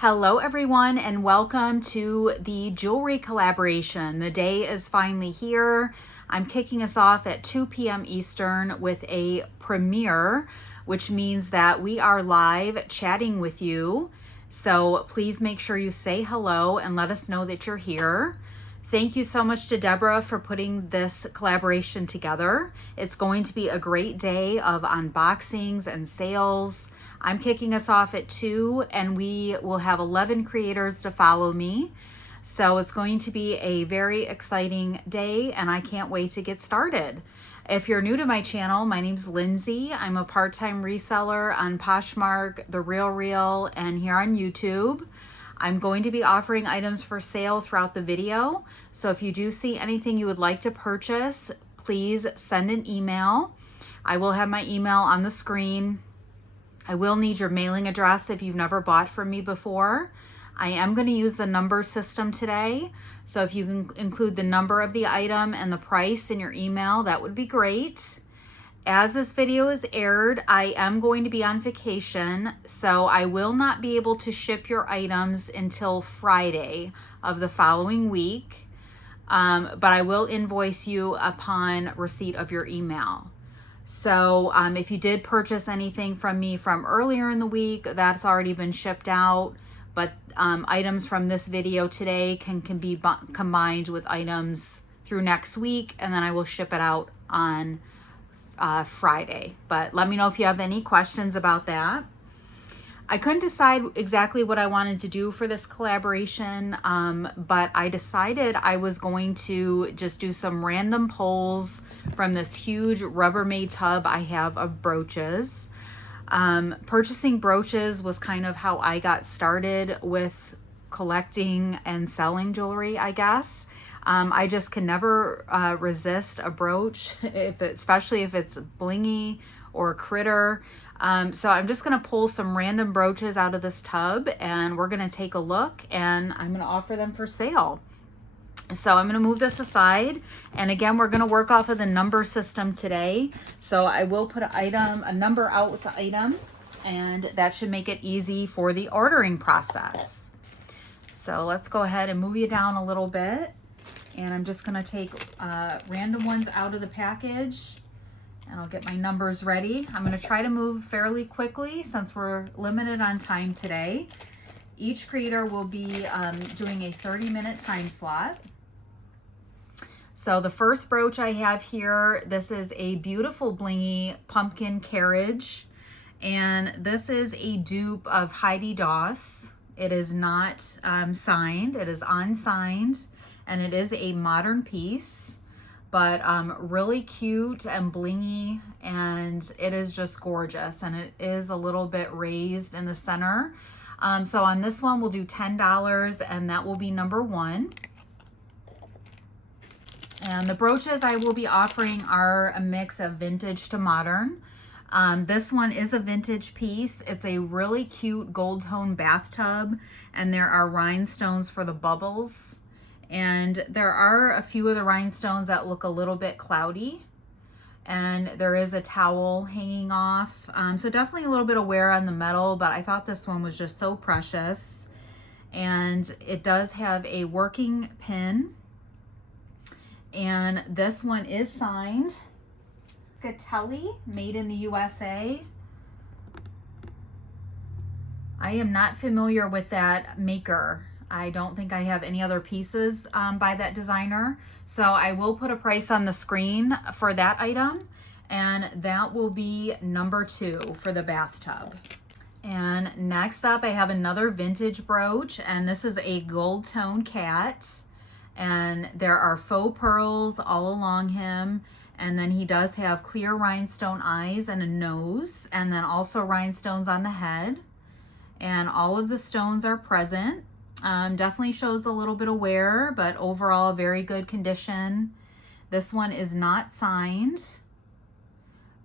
Hello everyone and welcome to the jewelry collaboration. The day is finally here. I'm kicking us off at 2 p.m. Eastern with a premiere, which means that we are live chatting with you. So please make sure you say hello and let us know that you're here. Thank you so much to Debra for putting this collaboration together. It's going to be a great day of unboxings and sales. I'm kicking us off at 2 and we will have 11 creators to follow me. So it's going to be a very exciting day and I can't wait to get started. If you're new to my channel, my name's Lindsey. I'm a part-time reseller on Poshmark, The Real, and here on YouTube. I'm going to be offering items for sale throughout the video. So if you do see anything you would like to purchase, please send an email. I will have my email on the screen. I will need your mailing address if you've never bought from me before. I am going to use the number system today. So if you can include the number of the item and the price in your email, that would be great. As this video is aired, I am going to be on vacation, so I will not be able to ship your items until Friday of the following week. But I will invoice you upon receipt of your email. So if you did purchase anything from me from earlier in the week, that's already been shipped out. But items from this video today can be combined with items through next week, and then I will ship it out on Friday. But let me know if you have any questions about that. I couldn't decide exactly what I wanted to do for this collaboration, but I decided I was going to just do some random polls from this huge Rubbermaid tub I have of brooches. Purchasing brooches was kind of how I got started with collecting and selling jewelry, I guess. I just can never resist a brooch, especially if it's blingy or a critter. So I'm just going to pull some random brooches out of this tub and we're going to take a look and I'm going to offer them for sale. So I'm going to move this aside. And again, we're going to work off of the number system today. So I will put a number out with the item and that should make it easy for the ordering process. So let's go ahead and move you down a little bit. And I'm just going to take random ones out of the package. And I'll get my numbers ready. I'm going to try to move fairly quickly since we're limited on time today. Each creator will be doing a 30-minute time slot. So the first brooch I have here, this is a beautiful blingy pumpkin carriage. And this is a dupe of Heidi Doss. It is not signed, it is unsigned, and it is a modern piece. But really cute and blingy, and it is just gorgeous, and it is a little bit raised in the center. So on this one we'll do $10 and that will be number 1. And the brooches I will be offering are a mix of vintage to modern. This one is a vintage piece. It's a really cute gold tone bathtub, and there are rhinestones for the bubbles. And there are a few of the rhinestones that look a little bit cloudy. And there is a towel hanging off. So definitely a little bit of wear on the metal, but I thought this one was just so precious. And it does have a working pin. And this one is signed. Scatelli, made in the USA. I am not familiar with that maker. I don't think I have any other pieces by that designer. So I will put a price on the screen for that item. And that will be number 2 for the bathtub. And next up, I have another vintage brooch. And this is a gold tone cat. And there are faux pearls all along him. And then he does have clear rhinestone eyes and a nose. And then also rhinestones on the head. And all of the stones are present. Definitely shows a little bit of wear, but overall very good condition. This one is not signed,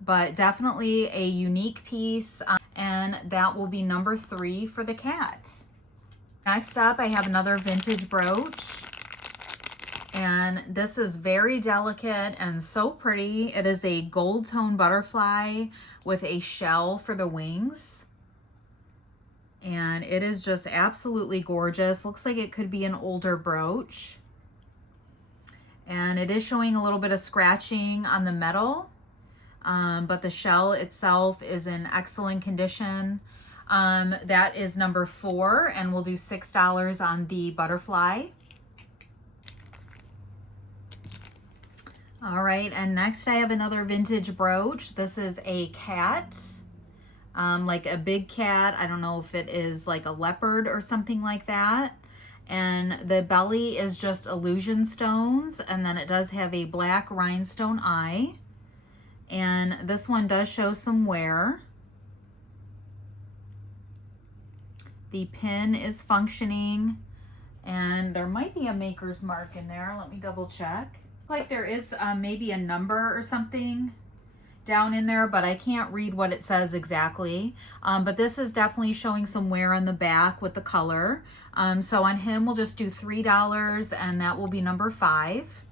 but definitely a unique piece, and that will be number 3 for the cat. Next up, I have another vintage brooch, and this is very delicate and so pretty. It is a gold tone butterfly with a shell for the wings. And it is just absolutely gorgeous. Looks like it could be an older brooch. And it is showing a little bit of scratching on the metal, but the shell itself is in excellent condition. That is number 4, and we'll do $6 on the butterfly. All right, and next I have another vintage brooch. This is a cat, like a big cat. I don't know if it is like a leopard or something like that. And the belly is just illusion stones, and then it does have a black rhinestone eye. And this one does show some wear. The pin is functioning, and there might be a maker's mark in there. Let me double check. Like there is maybe a number or something down in there, but I can't read what it says exactly. But this is definitely showing some wear on the back with the color. So on him, we'll just do $3, and that will be number 5.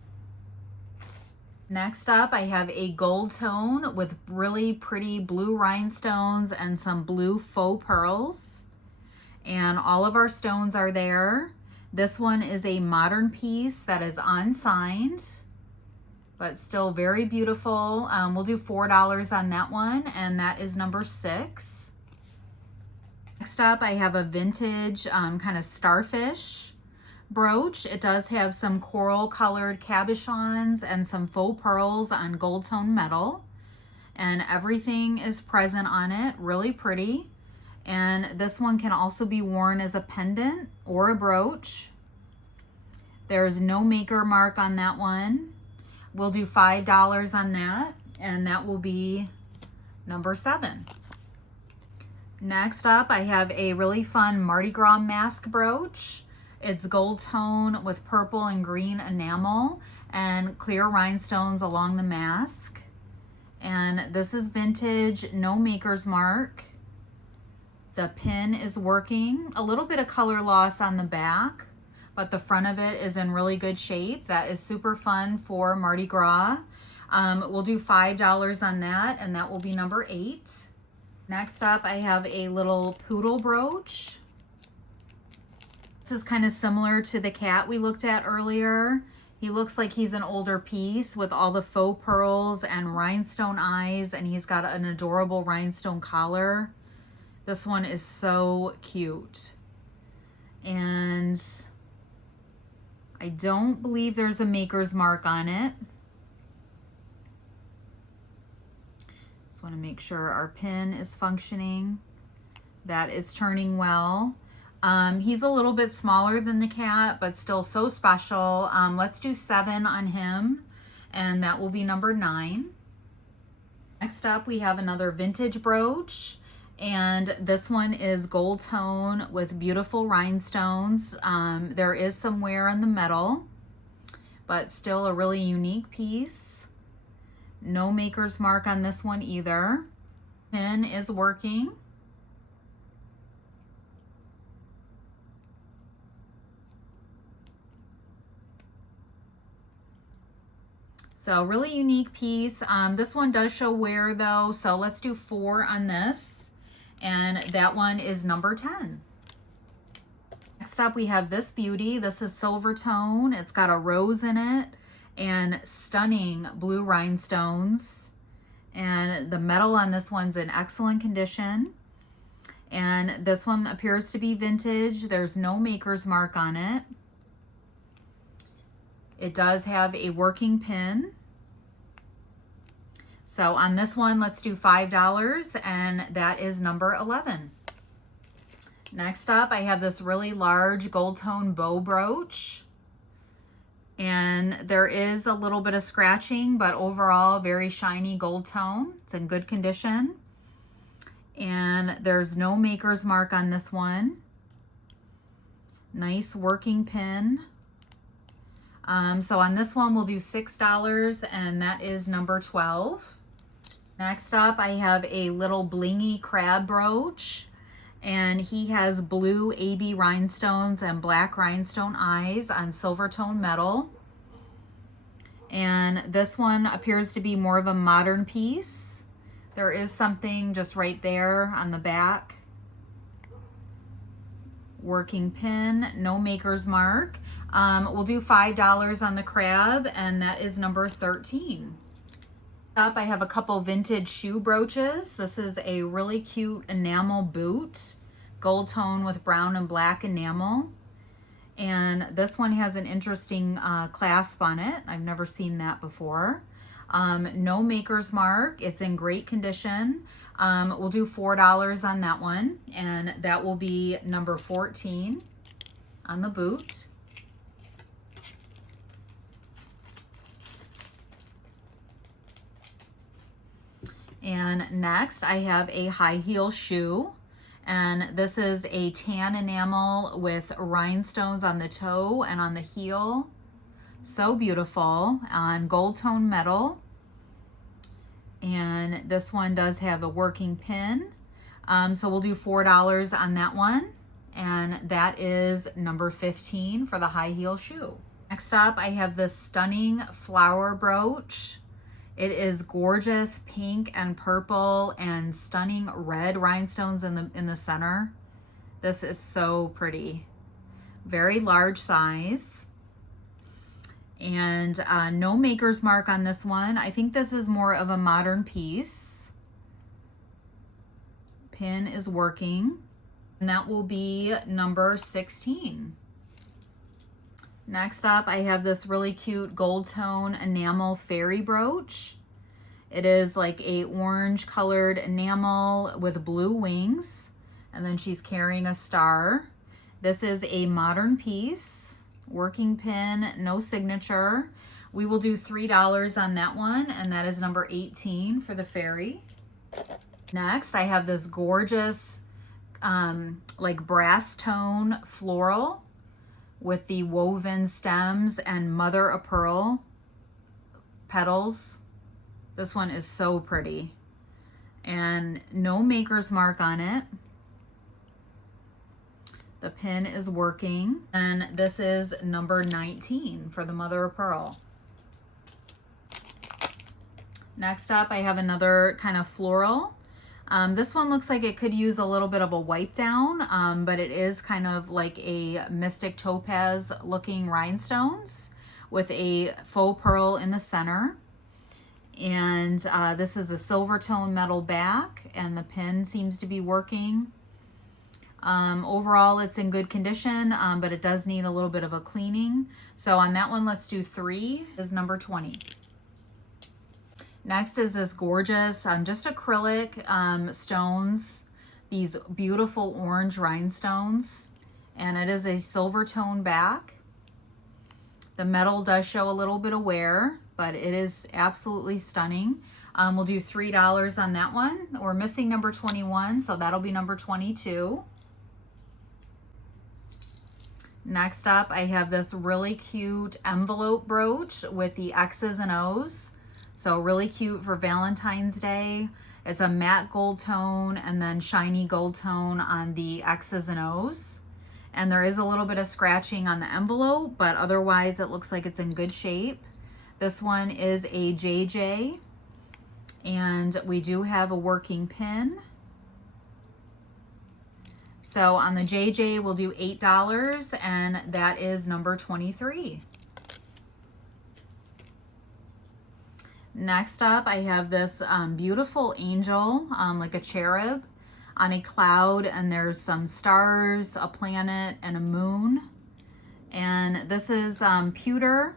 Next up, I have a gold tone with really pretty blue rhinestones and some blue faux pearls. And all of our stones are there. This one is a modern piece that is unsigned, but still very beautiful. We'll do $4 on that one, and that is number 6. Next up, I have a vintage kind of starfish brooch. It does have some coral colored cabochons and some faux pearls on gold tone metal, and everything is present on it. Really pretty. And this one can also be worn as a pendant or a brooch. There's no maker mark on that one. We'll do $5 on that, and that will be number 7. Next up, I have a really fun Mardi Gras mask brooch. It's gold tone with purple and green enamel and clear rhinestones along the mask. And this is vintage, no maker's mark. The pin is working. A little bit of color loss on the back, but the front of it is in really good shape. That is super fun for Mardi Gras. We'll do $5 on that, and that will be number 8. Next up, I have a little poodle brooch. This is kind of similar to the cat we looked at earlier. He looks like he's an older piece with all the faux pearls and rhinestone eyes, and he's got an adorable rhinestone collar. This one is so cute. And I don't believe there's a maker's mark on it. Just want to make sure our pin is functioning. That is turning well. He's a little bit smaller than the cat, but still so special. Let's do 7 on him, and that will be number 9. Next up, we have another vintage brooch, and this one is gold tone with beautiful rhinestones. There is some wear on the metal, but still a really unique piece. No maker's mark on this one either. Pin is working. So really unique piece. This one does show wear though, so let's do 4 on this. And that one is number 10. Next up, we have this beauty. This is silver tone. It's got a rose in it and stunning blue rhinestones. And the metal on this one's in excellent condition. And this one appears to be vintage. There's no maker's mark on it. It does have a working pin. So on this one, let's do $5, and that is number 11. Next up, I have this really large gold tone bow brooch. And there is a little bit of scratching, but overall very shiny gold tone. It's in good condition. And there's no maker's mark on this one. Nice working pin. So on this one, we'll do $6, and that is number 12. Next up, I have a little blingy crab brooch, and he has blue AB rhinestones and black rhinestone eyes on silver tone metal. And this one appears to be more of a modern piece. There is something just right there on the back. working pin, no maker's mark. We'll do $5 on the crab, and that is number 13. Up, I have a couple vintage shoe brooches. This is a really cute enamel boot, gold tone with brown and black enamel. And this one has an interesting clasp on it. I've never seen that before. No maker's mark. It's in great condition. We'll do $4 on that one, and that will be number 14 on the boot. And next I have a high heel shoe, and this is a tan enamel with rhinestones on the toe and on the heel. So beautiful, on gold tone metal. And this one does have a working pin. So we'll do $4 on that one, and that is number 15 for the high heel shoe. Next up, I have this stunning flower brooch. It is gorgeous pink and purple and stunning red rhinestones in the center. This is so pretty. Very large size. And no maker's mark on this one. I think this is more of a modern piece. Pin is working, and that will be number 16. Next up, I have this really cute gold tone enamel fairy brooch. It is like a orange colored enamel with blue wings, and then she's carrying a star. This is a modern piece, working pin, no signature. We will do $3 on that one, and that is number 18 for the fairy. Next, I have this gorgeous like brass tone floral with the woven stems and mother of pearl petals. This one is so pretty, and no maker's mark on it. The pin is working, and this is number 19 for the mother of pearl. Next up, I have another kind of floral. This one looks like it could use a little bit of a wipe down, but it is kind of like a mystic topaz looking rhinestones with a faux pearl in the center. And this is a silver tone metal back, and the pin seems to be working. Overall, it's in good condition, but it does need a little bit of a cleaning. So on that one, let's do 3, is number 20. Next is this gorgeous, just acrylic stones, these beautiful orange rhinestones, and it is a silver tone back. The metal does show a little bit of wear, but it is absolutely stunning. We'll do $3 on that one. We're missing number 21, so that'll be number 22. Next up, I have this really cute envelope brooch with the X's and O's. So really cute for Valentine's Day. It's a matte gold tone and then shiny gold tone on the X's and O's. And there is a little bit of scratching on the envelope, but otherwise it looks like it's in good shape. This one is a JJ, and we do have a working pin. So on the JJ, we'll do $8, and that is number 23. Next up, I have this beautiful angel, like a cherub on a cloud, and there's some stars, a planet, and a moon. And this is pewter,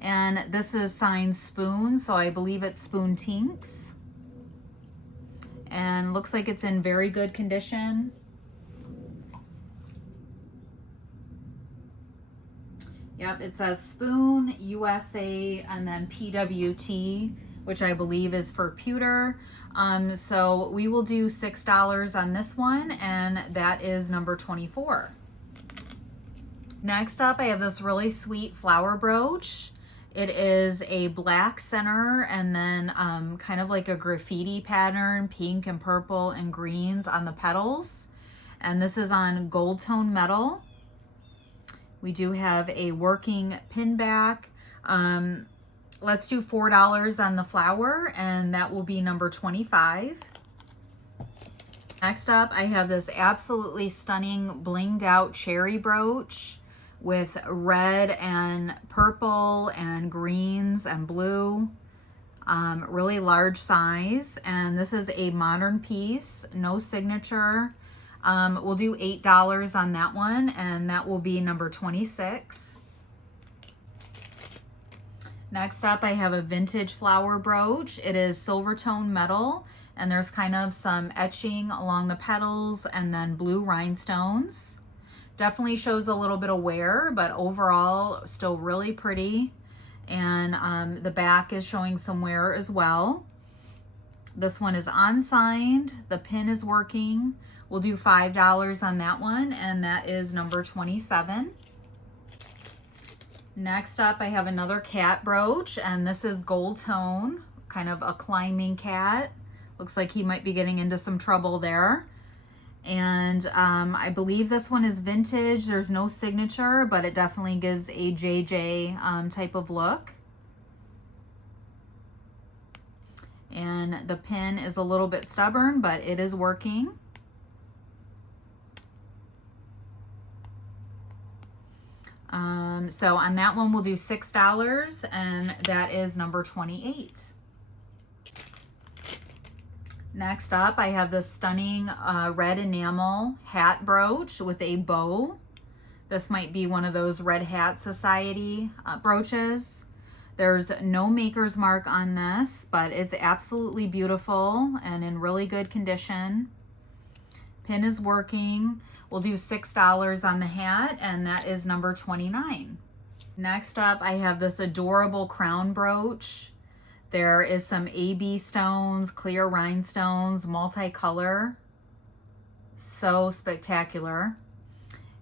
and this is signed Spoon, so I believe it's Spoon Tinks. And looks like it's in very good condition. Yep, it says Spoon, USA, and then PWT, which I believe is for pewter. So we will do $6 on this one, and that is number 24. Next up, I have this really sweet flower brooch. It is a black center and then kind of like a graffiti pattern, pink and purple and greens on the petals. And this is on gold tone metal. We do have a working pin back. Let's do $4 on the flower, and that will be number 25. Next up, I have this absolutely stunning blinged out cherry brooch with red and purple and greens and blue. Really large size, and this is a modern piece, no signature. We'll do $8 on that one, and that will be number 26. Next up, I have a vintage flower brooch. It is silver tone metal, and there's kind of some etching along the petals and then blue rhinestones. Definitely shows a little bit of wear, but overall still really pretty. And the back is showing some wear as well. This one is unsigned. The pin is working. We'll do $5 on that one, and that is number 27. Next up, I have another cat brooch, and this is gold tone, kind of a climbing cat. Looks like he might be getting into some trouble there. And I believe this one is vintage. There's no signature, but it definitely gives a JJ type of look. And the pin is a little bit stubborn, but it is working. So on that one, we'll do $6, and that is number 28. Next up, I have this stunning red enamel hat brooch with a bow. This might be one of those Red Hat Society brooches. There's no maker's mark on this, but it's absolutely beautiful and in really good condition. Pin is working. We'll do $6 on the hat, and that is number 29. Next up, I have this adorable crown brooch. There is some AB stones, clear rhinestones, multicolor. So spectacular.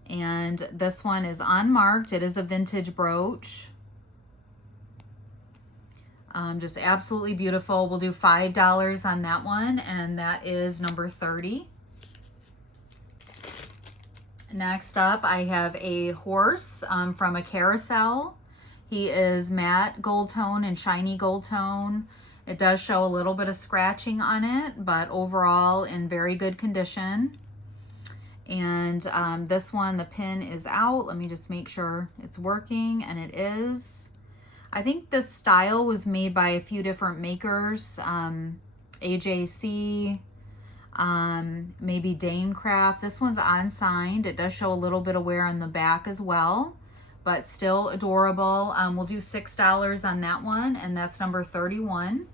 And this one is unmarked. It is a vintage brooch. Just absolutely beautiful. We'll do $5 on that one, and that is number 30. Next up, I have a horse from a carousel. He is matte gold tone and shiny gold tone. It does show a little bit of scratching on it, but overall in very good condition. And this one, the pin is out. Let me just make sure it's working, and it is. I think this style was made by a few different makers. AJC, maybe Dane Craft. This one's unsigned. It does show a little bit of wear on the back as well, but still adorable. We'll do $6 on that one, and that's number 31.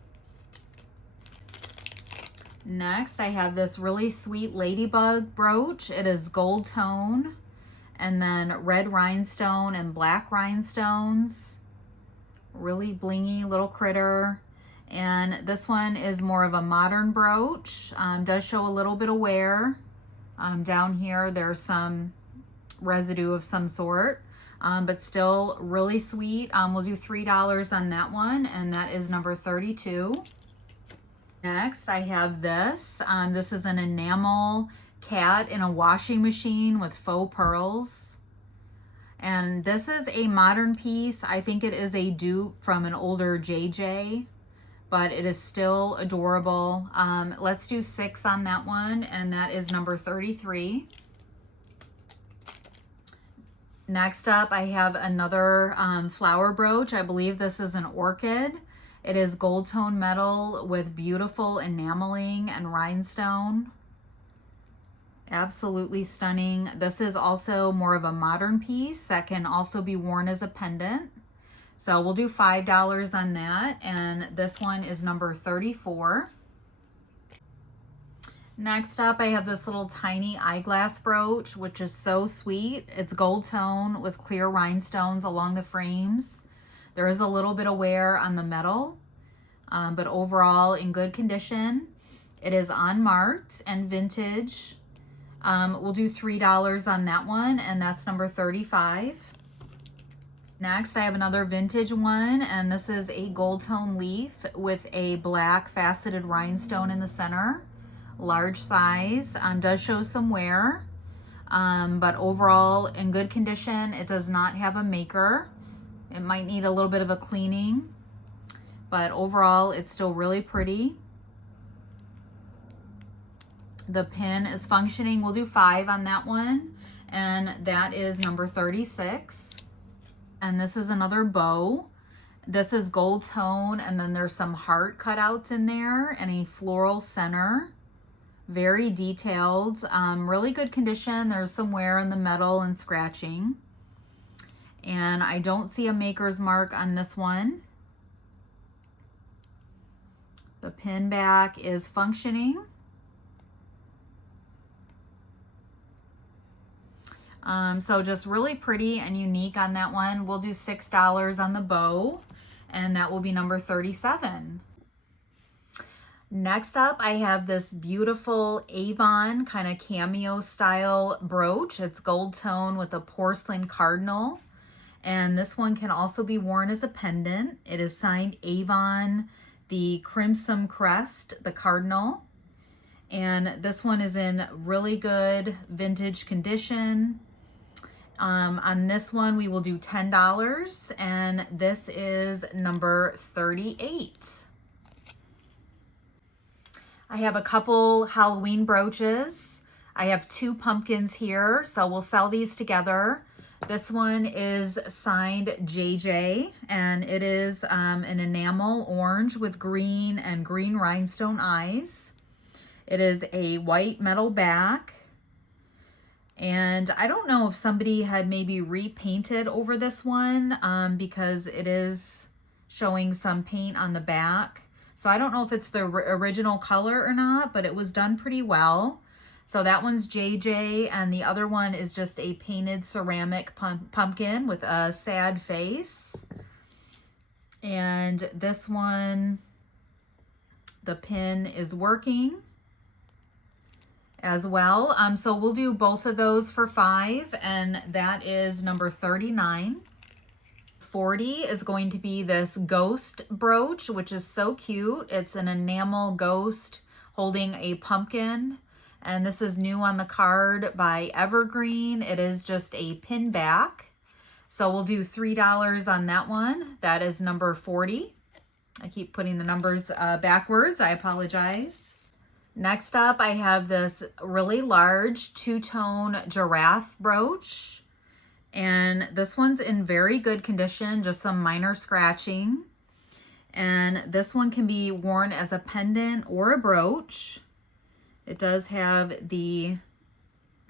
Next, I have this really sweet ladybug brooch. It is gold tone, and then red rhinestone and black rhinestones. Really blingy little critter. And this one is more of a modern brooch. Does show a little bit of wear. Down here, there's some residue of some sort. But still really sweet. We'll do $3 on that one, and that is number 32. Next, I have this. This is an enamel cat in a washing machine with faux pearls. And this is a modern piece. I think it is a dupe from an older JJ, but it is still adorable. Let's do $6 on that one, and that is number 33. Next up, I have another flower brooch. I believe this is an orchid. It is gold tone metal with beautiful enameling and rhinestone. Absolutely stunning. This is also more of a modern piece that can also be worn as a pendant. So we'll do $5 on that, and this one is number 34. Next up, I have this little tiny eyeglass brooch, which is so sweet. It's gold tone with clear rhinestones along the frames. There is a little bit of wear on the metal, but overall in good condition. It is unmarked and vintage. We'll do $3 on that one, and that's number 35. Next, I have another vintage one, and this is a gold tone leaf with a black faceted rhinestone in the center. Large size. Does show some wear, but overall in good condition. It does not have a maker. It might need a little bit of a cleaning, but overall it's still really pretty. The pin is functioning. We'll do 5 on that one. And that is number 36. And this is another bow. This is gold tone, and then there's some heart cutouts in there and a floral center. Very detailed, really good condition. There's some wear in the metal and scratching. And I don't see a maker's mark on this one. The pin back is functioning. So just really pretty and unique on that one. We'll do $6 on the bow, and that will be number 37. Next up, I have this beautiful Avon kind of cameo style brooch. It's gold tone with a porcelain cardinal. And this one can also be worn as a pendant. It is signed Avon, the Crimson Crest, the cardinal. And this one is in really good vintage condition. On this one, we will do $10, and this is number 38. I have a couple Halloween brooches. I have 2 pumpkins here, so we'll sell these together. This one is signed JJ, and it is an enamel orange with green and green rhinestone eyes. It is a white metal back. And I don't know if somebody had maybe repainted over this one because it is showing some paint on the back. So I don't know if it's the original color or not, but it was done pretty well. So that one's JJ, and the other one is just a painted ceramic pumpkin with a sad face. And this one, the pin is working as well. So we'll do both of those for $5, and that is number 39. 40 is going to be this ghost brooch, which is so cute. It's an enamel ghost holding a pumpkin, and this is new on the card by Evergreen. It is just a pin back. So we'll do $3 on that one. That is number 40. I keep putting the numbers backwards. I apologize. Next up, I have this really large 2-tone giraffe brooch. And this one's in very good condition, just some minor scratching. And this one can be worn as a pendant or a brooch. It does have the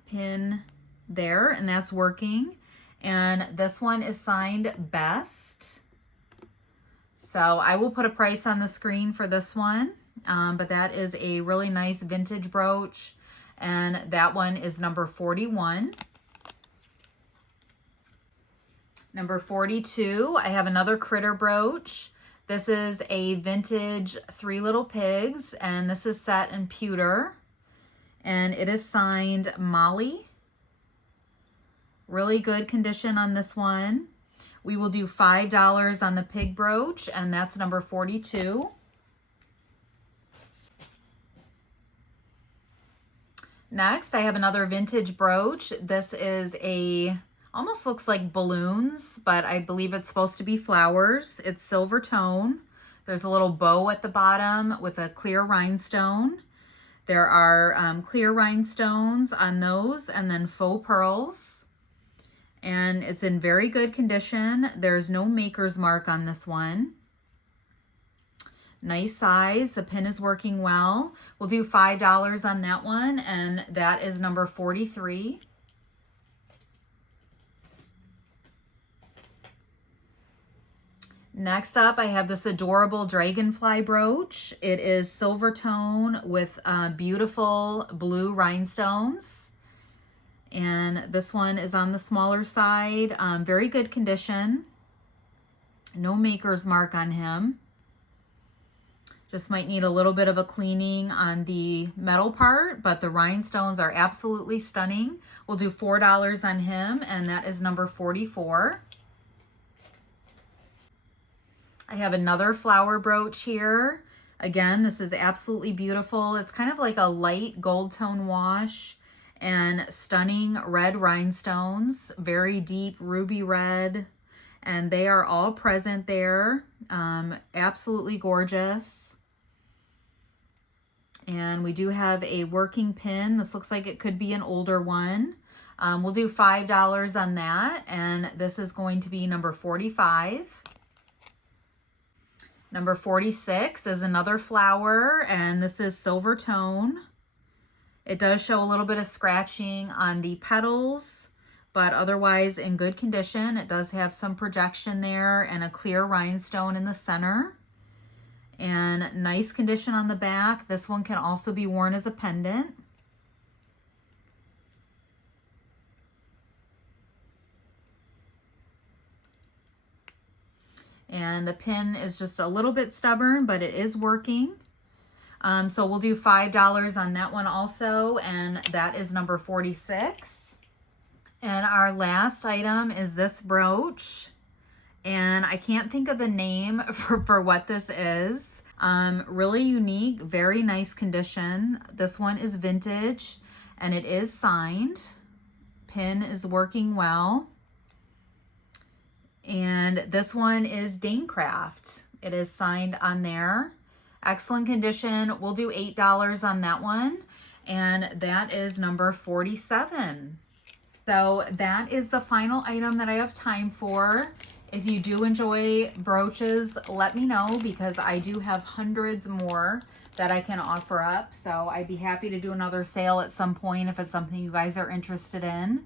pin there, and that's working. And this one is signed Best. So I will put a price on the screen for this one. But that is a really nice vintage brooch, and that one is number 41. Number 42, I have another critter brooch. This is a vintage 3 Little Pigs, and this is set in pewter, and it is signed Molly. Really good condition on this one. We will do $5 on the pig brooch, and that's number 42. Next, I have another vintage brooch. This is almost looks like balloons, but I believe it's supposed to be flowers. It's silver tone. There's a little bow at the bottom with a clear rhinestone. There are clear rhinestones on those, and then faux pearls. And it's in very good condition. There's no maker's mark on this one. Nice size. The pin is working well. We'll do $5 on that one, and that is number 43. Next up, I have this adorable Dragonfly brooch. It is silver tone with beautiful blue rhinestones. And this one is on the smaller side. Very good condition. No maker's mark on him. Just might need a little bit of a cleaning on the metal part, but the rhinestones are absolutely stunning. We'll do $4 on him, and that is number 44. I have another flower brooch here. Again, this is absolutely beautiful. It's kind of like a light gold tone wash and stunning red rhinestones, very deep ruby red, and they are all present there. Absolutely gorgeous. And we do have a working pin. This looks like it could be an older one. We'll do $5 on that. And this is going to be number 45. Number 46 is another flower, and this is silver tone. It does show a little bit of scratching on the petals, but otherwise in good condition. It does have some projection there and a clear rhinestone in the center. And nice condition on the back. This one can also be worn as a pendant. And the pin is just a little bit stubborn, but it is working. So we'll do $5 on that one also, and that is number 46. And our last item is this brooch. And I can't think of the name for what this is. Really unique, very nice condition. This one is vintage, and it is signed. Pin is working well. And this one is Danecraft. It is signed on there. Excellent condition. We'll do $8 on that one. And that is number 47. So that is the final item that I have time for. If you do enjoy brooches, let me know, because I do have hundreds more that I can offer up. So I'd be happy to do another sale at some point if it's something you guys are interested in.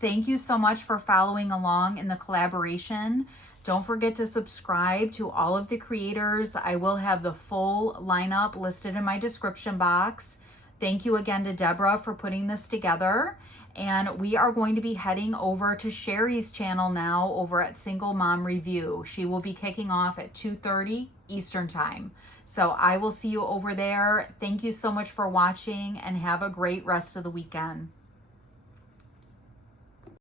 Thank you so much for following along in the collaboration. Don't forget to subscribe to all of the creators. I will have the full lineup listed in my description box. Thank you again to Debra for putting this together. And we are going to be heading over to Chere's channel now over at Single Mom Review. She will be kicking off at 2:30 Eastern Time. So I will see you over there. Thank you so much for watching, and have a great rest of the weekend.